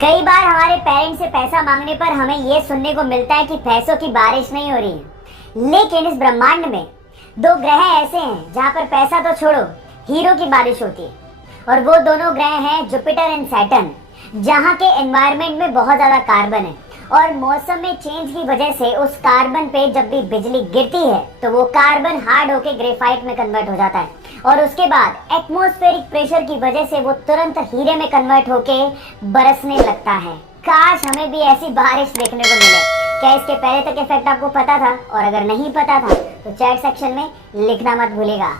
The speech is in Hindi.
कई बार हमारे पेरेंट्स से पैसा मांगने पर हमें ये सुनने को मिलता है कि पैसों की बारिश नहीं हो रही है। लेकिन इस ब्रह्मांड में दो ग्रह ऐसे हैं जहाँ पर पैसा तो छोड़ो, हीरो की बारिश होती है। और वो दोनों ग्रह हैं जुपिटर एंड सैटर्न, जहाँ के एनवायरनमेंट में बहुत ज्यादा कार्बन है। और मौसम में चेंज की वजह से उस कार्बन पे जब भी बिजली गिरती है तो वो कार्बन हार्ड होके ग्रेफाइट में कन्वर्ट हो जाता है और उसके बाद एटमॉस्फेरिक प्रेशर की वजह से वो तुरंत हीरे में कन्वर्ट होके बरसने लगता है। काश हमें भी ऐसी बारिश देखने को मिले। क्या इसके पहले तक इफेक्ट आपको पता था? और अगर नहीं पता था तो चैट सेक्शन में लिखना मत भूलिएगा।